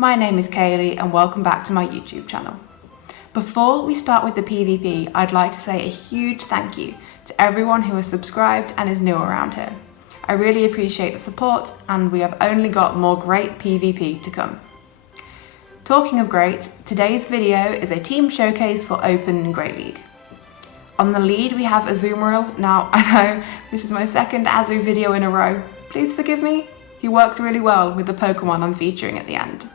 my name is Kayleigh and welcome back to my YouTube channel. Before we start with the PvP, I'd like to say a huge thank you to everyone who has subscribed and is new around here. I really appreciate the support and we have only got more great PvP to come. Talking of great, today's video is a team showcase for Open and Great League. On the lead we have Azumaril. Now I know this is my second Azu video in a row. Please forgive me. He works really well with the Pokemon I'm featuring at the end.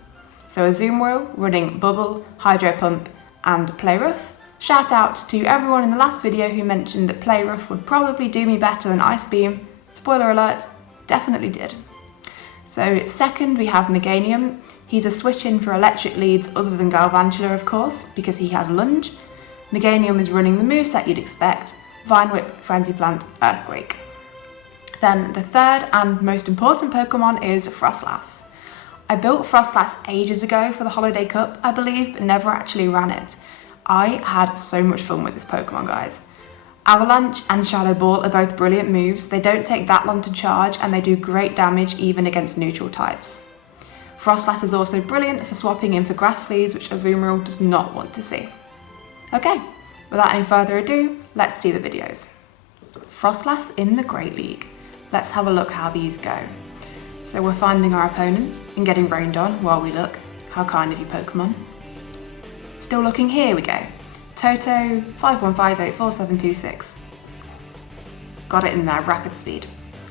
So Azumaril running Bubble, Hydro Pump and Play Rough. Shout out to everyone in the last video who mentioned that Play Rough would probably do me better than Ice Beam. Spoiler alert, definitely did. So second we have Meganium. He's a switch in for electric leads other than Galvantula of course, because he has Lunge. Meganium is running the moveset you'd expect, Vine Whip, Frenzy Plant, Earthquake. Then the third and most important Pokemon is Froslass. I built Froslass ages ago for the Holiday Cup, I believe, but never actually ran it. I had so much fun with this Pokemon, guys. Avalanche and Shadow Ball are both brilliant moves. They don't take that long to charge and they do great damage even against neutral types. Froslass is also brilliant for swapping in for grass leads, which Azumaril does not want to see. Okay, without any further ado, let's see the videos. Froslass in the Great League. Let's have a look how these go. So we're finding our opponents and getting rained on while we look. How kind of you, Pokemon. Still looking, here we go. Toto 51584726. Got it in there, rapid speed.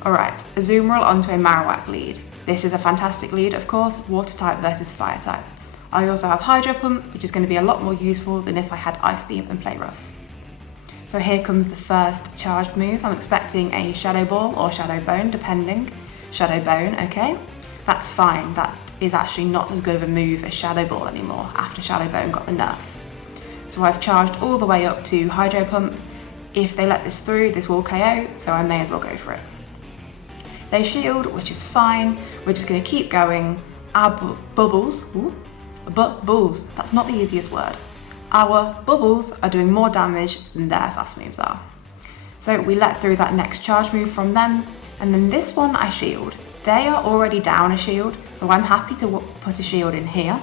Alright, Azumaril onto a Marowak lead. This is a fantastic lead, of course, water type versus fire type. I also have Hydro Pump, which is going to be a lot more useful than if I had Ice Beam and Play Rough. So here comes the first charged move. I'm expecting a Shadow Ball or Shadow Bone, depending. Shadow Bone, okay. That's fine. That is actually not as good of a move as Shadow Ball anymore after Shadow Bone got the nerf. So I've charged all the way up to Hydro Pump. If they let this through, this will KO, so I may as well go for it. They shield, which is fine. We're just going to keep going. Our bubbles, bulls, that's not the easiest word. Our bubbles are doing more damage than their fast moves are. So we let through that next charge move from them, and then this one I shield. They are already down a shield, so I'm happy to put a shield in here.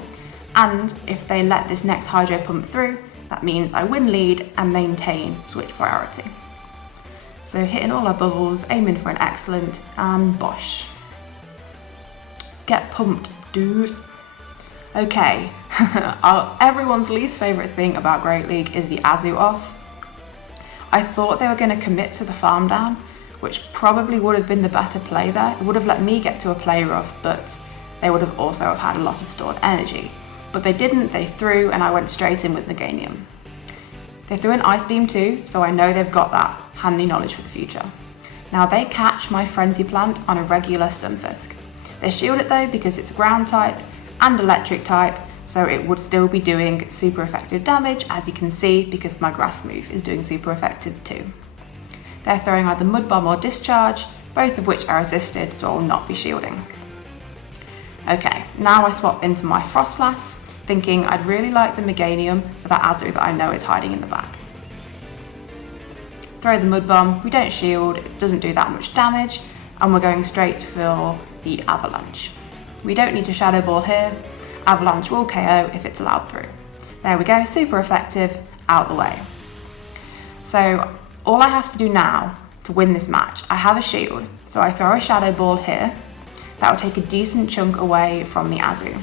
And if they let this next Hydro Pump through, that means I win lead and maintain switch priority. So hitting all our bubbles, aiming for an excellent, and bosh. Get pumped, dude. Okay, everyone's least favourite thing about Great League is the Azu off. I thought they were going to commit to the farm down, which probably would have been the better play there. It would have let me get to a Play Rough, but they would have also have had a lot of stored energy. But they didn't, they threw, and I went straight in with Meganium. They threw an Ice Beam too, so I know they've got that handy knowledge for the future. Now they catch my Frenzy Plant on a regular Stunfisk. They shield it though because it's ground type and electric type, so it would still be doing super effective damage, as you can see, because my grass move is doing super effective too. They're throwing either Mud Bomb or Discharge, both of which are assisted, so I will not be shielding. Okay, now I swap into my Froslass, thinking I'd really like the Meganium for that Azu that I know is hiding in the back. Throw the Mud Bomb, we don't shield, it doesn't do that much damage, and we're going straight for the Avalanche. We don't need to Shadow Ball here. Avalanche will KO if it's allowed through. There we go, super effective, out the way. So all I have to do now to win this match, I have a shield, so I throw a Shadow Ball here. That will take a decent chunk away from the Azu.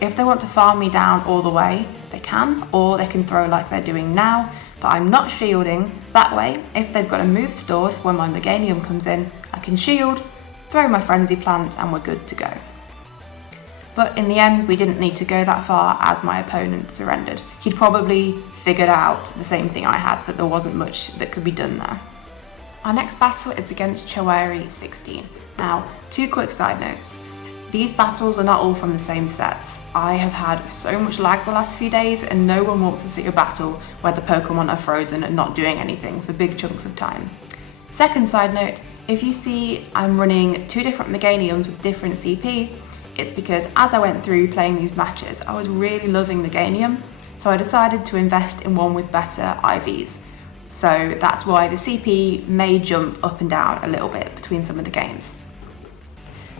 If they want to farm me down all the way, they can, or they can throw like they're doing now, but I'm not shielding. That way, if they've got a move stored when my Meganium comes in, I can shield, throw my Frenzy Plant, and we're good to go. But in the end, we didn't need to go that far as my opponent surrendered. He'd probably figured out the same thing I had, that there wasn't much that could be done there. Our next battle is against Kayleigh077. Now, two quick side notes. These battles are not all from the same sets. I have had so much lag the last few days and no one wants to see a battle where the Pokemon are frozen and not doing anything for big chunks of time. Second side note, if you see I'm running two different Meganiums with different CP, it's because as I went through playing these matches, I was really loving Meganium, so I decided to invest in one with better IVs. So that's why the CP may jump up and down a little bit between some of the games.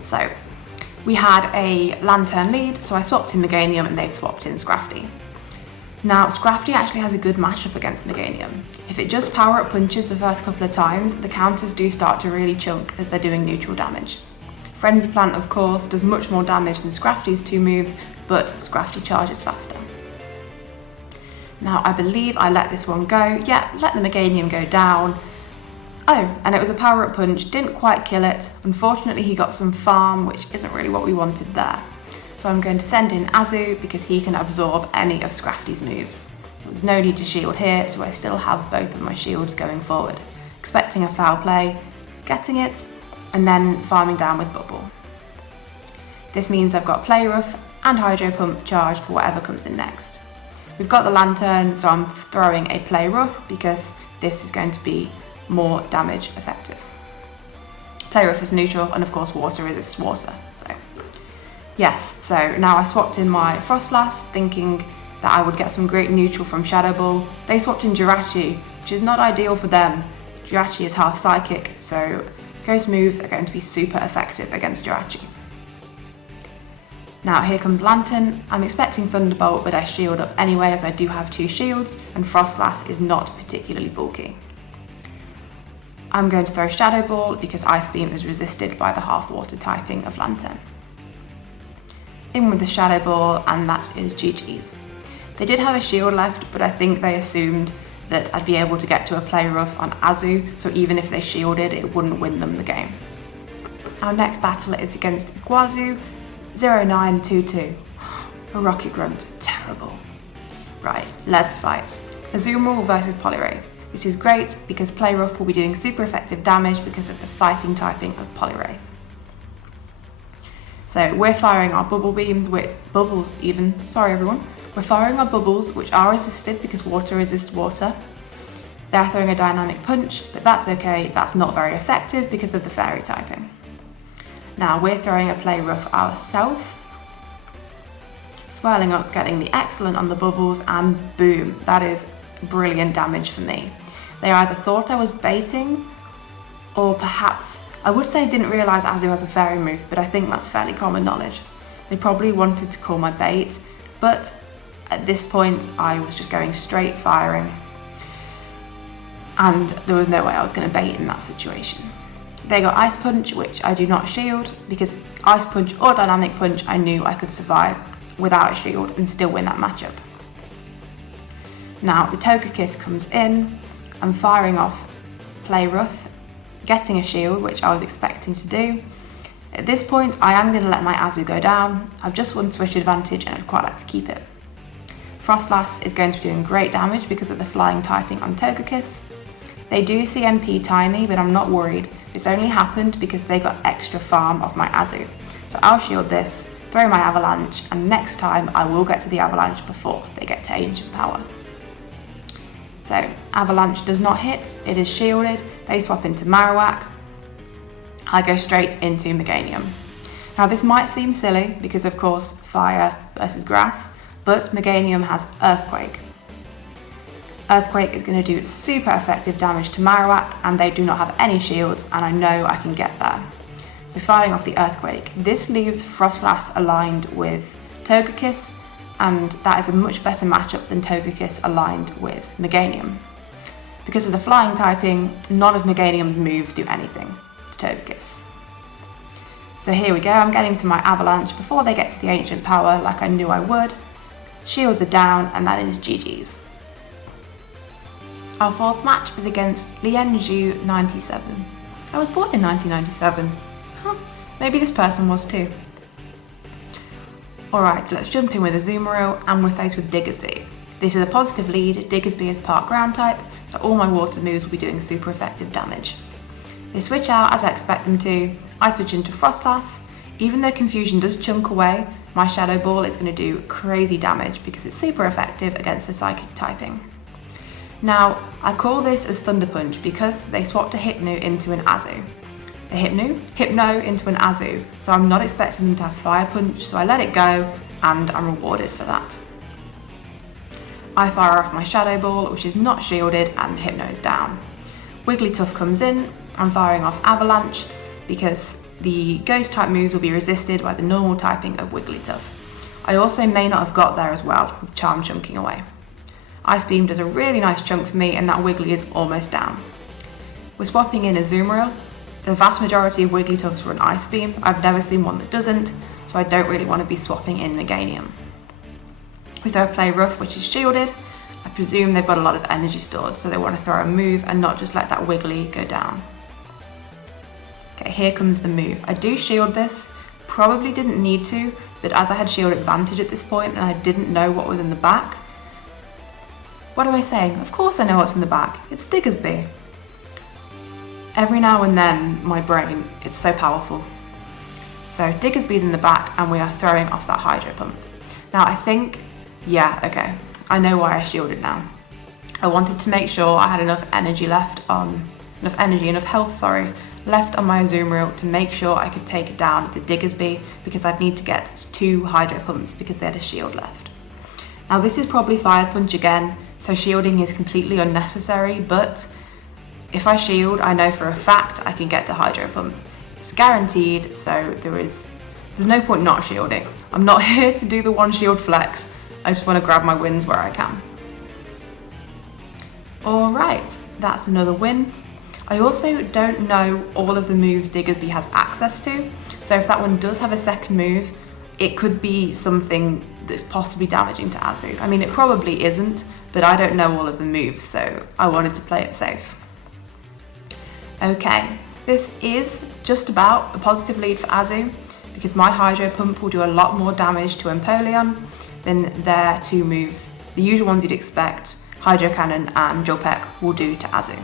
So We had a Lantern lead, so I swapped in Meganium and they've swapped in Scrafty. Now, Scrafty actually has a good matchup against Meganium. If it just power-up punches the first couple of times, the counters do start to really chunk as they're doing neutral damage. Frenzy Plant, of course, does much more damage than Scrafty's 2 moves, but Scrafty charges faster. Now, I believe I let this one go. Yeah, let the Meganium go down. Oh, and it was a power-up punch, didn't quite kill it. Unfortunately, he got some farm, which isn't really what we wanted there. So I'm going to send in Azu because he can absorb any of Scrafty's moves. There's no need to shield here, so I still have both of my shields going forward. Expecting a foul play, getting it, and then farming down with Bubble. This means I've got Play Rough and Hydro Pump charged for whatever comes in next. We've got the Lantern, so I'm throwing a Play Rough because this is going to be more damage effective. Play Rough is neutral, and of course water resists water. Yes, so now I swapped in my Froslass, thinking that I would get some great neutral from Shadow Ball. They swapped in Jirachi, which is not ideal for them. Jirachi is half psychic, so Ghost moves are going to be super effective against Jirachi. Now here comes Lantern. I'm expecting Thunderbolt, but I shield up anyway as I do have 2 shields, and Froslass is not particularly bulky. I'm going to throw Shadow Ball because Ice Beam is resisted by the half water typing of Lantern. In with the Shadow Ball, and that is GG's. They did have a shield left, but I think they assumed that I'd be able to get to a Play Rough on Azu, so even if they shielded, it wouldn't win them the game. Our next battle is against Iguazu 0922. A Rocky Grunt, terrible. Right, let's fight. Azumaril versus Poliwraith. This is great because Play Rough will be doing super effective damage because of the fighting typing of Poliwraith. So we're firing our bubble beams with bubbles even, sorry everyone. We're firing our bubbles which are resisted because water resists water. They're throwing a dynamic punch, but that's okay, that's not very effective because of the fairy typing. Now we're throwing a Play Rough ourselves. Swirling up, getting the excellent on the bubbles, and boom, that is brilliant damage for me. They either thought I was baiting, or perhaps I would say didn't realise Azu has a fairy move, but I think that's fairly common knowledge. They probably wanted to call my bait, but at this point I was just going straight firing, and there was no way I was going to bait in that situation. They got Ice Punch, which I do not shield, because Ice Punch or Dynamic Punch I knew I could survive without a shield and still win that matchup. Now the Togekiss comes in, I'm firing off Play Rough, getting a shield, which I was expecting to do. At this point, I am going to let my Azu go down. I've just won switch advantage and I'd quite like to keep it. Froslass is going to be doing great damage because of the flying typing on Togekiss. They do CMP tie me, but I'm not worried. This only happened because they got extra farm off my Azu. So I'll shield this, throw my Avalanche, and next time I will get to the Avalanche before they get to Ancient Power. So Avalanche does not hit, it is shielded. They swap into Marowak. I go straight into Meganium. Now this might seem silly because of course fire versus grass, but Meganium has Earthquake. Earthquake is going to do super effective damage to Marowak, and they do not have any shields, and I know I can get there. So firing off the Earthquake, this leaves Froslass aligned with Togekiss, and that is a much better matchup than Togekiss aligned with Meganium. Because of the flying typing, none of Meganium's moves do anything to Togekiss. So here we go, I'm getting to my Avalanche before they get to the Ancient Power like I knew I would. Shields are down, and that is GG's. Our fourth match is against Kayleigh077. I was born in 1997. Huh, maybe this person was too. Alright, let's jump in with Azumaril, and we're faced with Diggersby. This is a positive lead, Diggersby is part ground type, so all my water moves will be doing super effective damage. They switch out as I expect them to, I switch into Froslass. Even though Confusion does chunk away, my Shadow Ball is going to do crazy damage because it's super effective against the psychic typing. Now, I call this as Thunder Punch because they swapped a Hypno into an Azu. A Hypno into an Azu, so I'm not expecting them to have Fire Punch, so I let it go, and I'm rewarded for that. I fire off my Shadow Ball, which is not shielded, and the Hypno is down. Wigglytuff comes in, I'm firing off Avalanche, because the ghost type moves will be resisted by the normal typing of Wigglytuff. I also may not have got there as well, with Charm chunking away. Ice Beam does a really nice chunk for me, and that Wiggly is almost down. We're swapping in Azumaril. The vast majority of Wigglytuffs run Ice Beam. I've never seen one that doesn't, so I don't really want to be swapping in Meganium. We throw a Play Rough, which is shielded. I presume they've got a lot of energy stored, so they want to throw a move and not just let that Wiggly go down. Okay, here comes the move. I do shield this. Probably didn't need to, but as I had shield advantage at this point and I didn't know what was in the back. What am I saying? Of course I know what's in the back. It's Diggersby. Every now and then, my brain, it's so powerful. So Diggersby's in the back and we are throwing off that Hydro Pump. Now I think, yeah, okay, I know why I shielded now. I wanted to make sure I had enough health, left on my Azumaril to make sure I could take it down with the Diggersby, because I'd need to get 2 Hydro Pumps because they had a shield left. Now this is probably Fire Punch again, so shielding is completely unnecessary, but if I shield, I know for a fact I can get to Hydro Pump. It's guaranteed, so there's no point not shielding. I'm not here to do the one shield flex, I just want to grab my wins where I can. Alright, that's another win. I also don't know all of the moves Diggersby has access to, so if that one does have a second move, it could be something that's possibly damaging to Azu. I mean, it probably isn't, but I don't know all of the moves, so I wanted to play it safe. Okay, this is just about a positive lead for Azu, because my Hydro Pump will do a lot more damage to Empoleon than their 2 moves, the usual ones you'd expect, Hydro Cannon and Drill Peck, will do to Azu.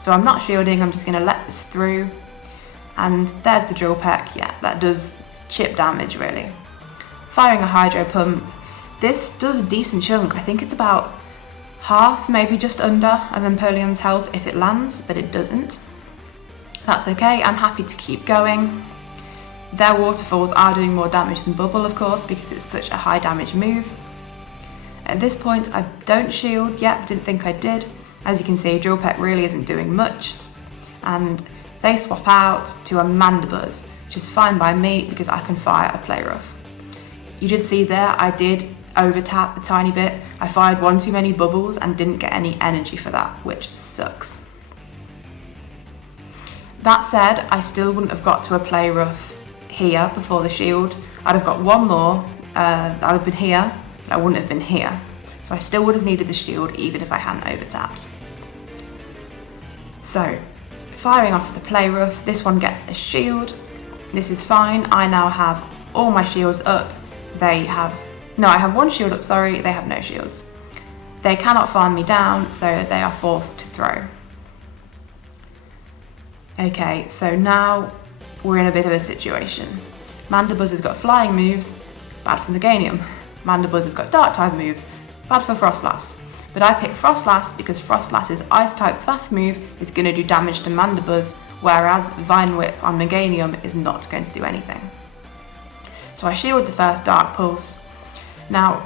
So I'm not shielding, I'm just going to let this through. And there's the Drill Peck, yeah, that does chip damage really. Firing a Hydro Pump, this does a decent chunk. I think it's about half, maybe just under, of Empoleon's health if it lands, but it doesn't. That's okay, I'm happy to keep going. Their waterfalls are doing more damage than Bubble, of course, because it's such a high damage move. At this point, I don't shield yet, didn't think I did. As you can see, Drill Peck really isn't doing much. And they swap out to a Mandibuzz, which is fine by me because I can fire a Play Rough. You did see there, I did over tap a tiny bit. I fired one too many bubbles and didn't get any energy for that, which sucks. That said, I still wouldn't have got to a Play Rough here before the shield. I'd have got one more, I'd have been here, but I wouldn't have been here. So I still would have needed the shield even if I hadn't over-tapped. So, firing off the Play Rough, this one gets a shield. This is fine, I now have all my shields up. I have one shield up, sorry, they have no shields. They cannot farm me down, so they are forced to throw. Okay, so now we're in a bit of a situation. Mandibuzz has got flying moves, bad for Meganium. Mandibuzz has got dark type moves, bad for Froslass. But I picked Froslass because Froslass's ice type fast move is going to do damage to Mandibuzz, whereas Vine Whip on Meganium is not going to do anything. So I shield the first Dark Pulse. Now,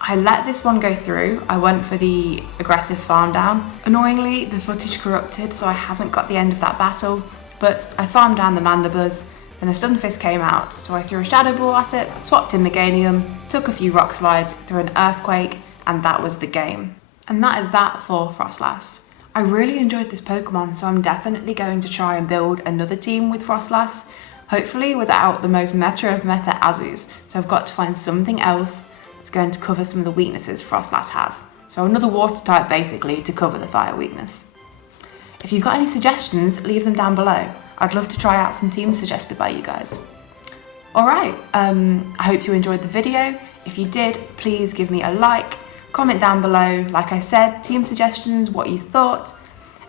I let this one go through. I went for the aggressive farm down. Annoyingly, the footage corrupted, so I haven't got the end of that battle, but I farmed down the Mandibuzz, and the Stun Fist came out, so I threw a Shadow Ball at it, swapped in Meganium, took a few Rock Slides, threw an Earthquake, and that was the game. And that is that for Froslass. I really enjoyed this Pokemon, so I'm definitely going to try and build another team with Froslass, hopefully without the most meta of meta Azus, so I've got to find something else that's going to cover some of the weaknesses Froslass has. So another water type basically to cover the fire weakness. If you've got any suggestions, leave them down below. I'd love to try out some teams suggested by you guys. Alright, I hope you enjoyed the video. If you did, please give me a like, comment down below, like I said, team suggestions, what you thought,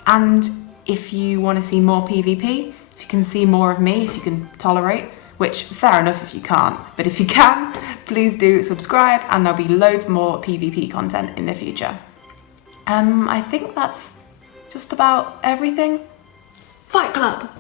and if you want to see more PvP, if you can see more of me, if you can tolerate, which fair enough if you can't, but if you can, please do subscribe and there'll be loads more PvP content in the future. I think that's just about everything. Fight Club!